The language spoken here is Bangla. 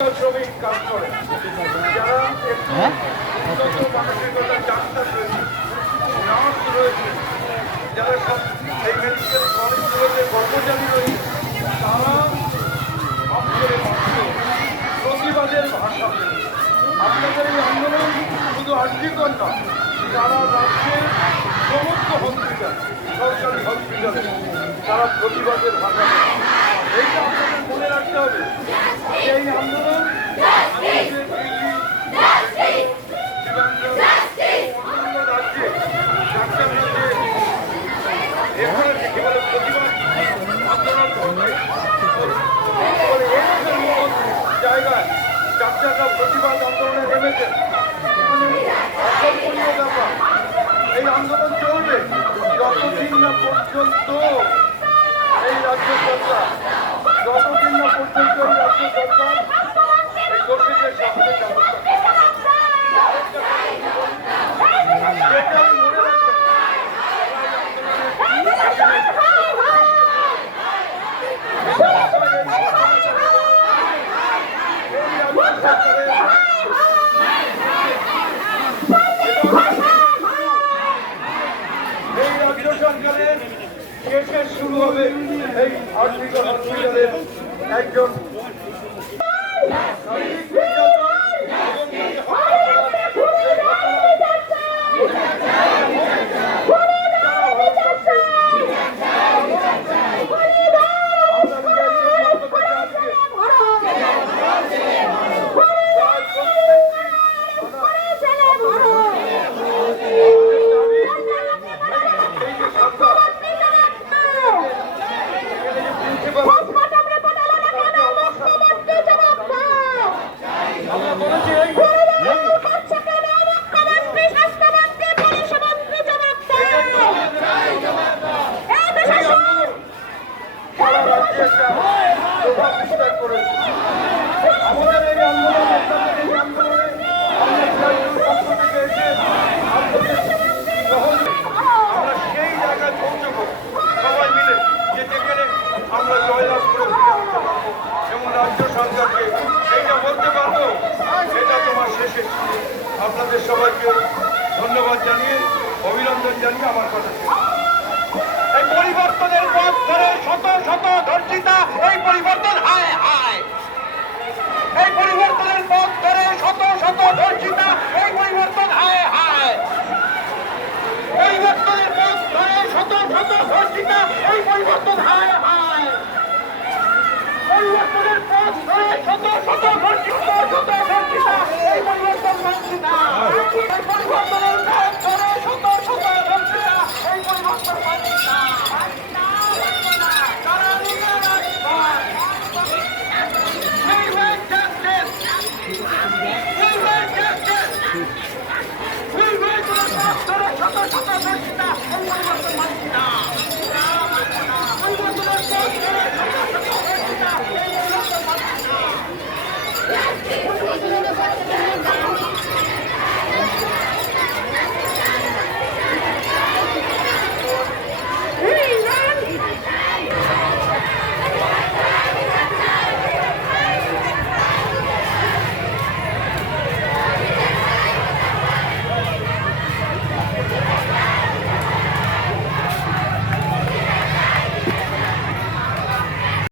শ্রমিক কাজ করে, যারা একটু উন্নত মানসিকতা ডাক্তার রয়েছে, নার্স রয়েছে, যারা সব এই মেডিকেল কলেজগুলোতে কর্মচারী রয়েছে, তারা আপনাদের প্রতিবাদের ভাষা পেয়ে আপনাদের এই আন্দোলন শুধু আর্থিকর নয়, সারা রাজ্যের সমস্ত হসপিটাল, সরকারি হসপিটালে তারা প্রতিবাদের ভাষা পেয়ে। এইটা আপনাদের মনে রাখতে হবে। এই আন্দোলন রাজ্যে ডাক্তাররা যে এখানে থেকে বলে প্রতিবাদ আন্দোলন করবে, জায়গায় ডাক্তাররা প্রতিবাদ আন্দোলনে নেমেছেন। অসম্পূর্ণ ব্যাপার, এই আন্দোলন চলবে যতদিন না পর্যন্ত এই রাজ্য সরকার যতদিন না পর্যন্ত এই রাজ্য সরকার এই দোষীদের শাস্তির ব্যবস্থা এই রাজ্য সরকারের শেষে শুরু হবে এই আর্থিক হসপিটালের একজন আমাদের এই আন্দোলন আমরা সেই জায়গায় পৌঁছবো সবাই মিলে, যে যেখানে আমরা জয়লাভ করে যেমন রাজ্য সরকারকে এইটা বলতে পারবো সেটা তোমার শেষে। আপনাদের সবাইকে ধন্যবাদ জানিয়ে অভিনন্দন জানিয়ে আমার কথা শেষ। এই পরিবর্তনের পথ ধরে শত শত ধর্ষিতা, এই পরিবর্তন হায় হায়, এই পরিবর্তনের পথ ধরে শত শত ধর্ষিতা, এই পরিবর্তন হায় হায়, পরিবর্তনের পথ ধরে শত শত ধর্ষিতা, এই পরিবর্তন হায় হায়, পরিবর্তনের পথ ধরে শত শত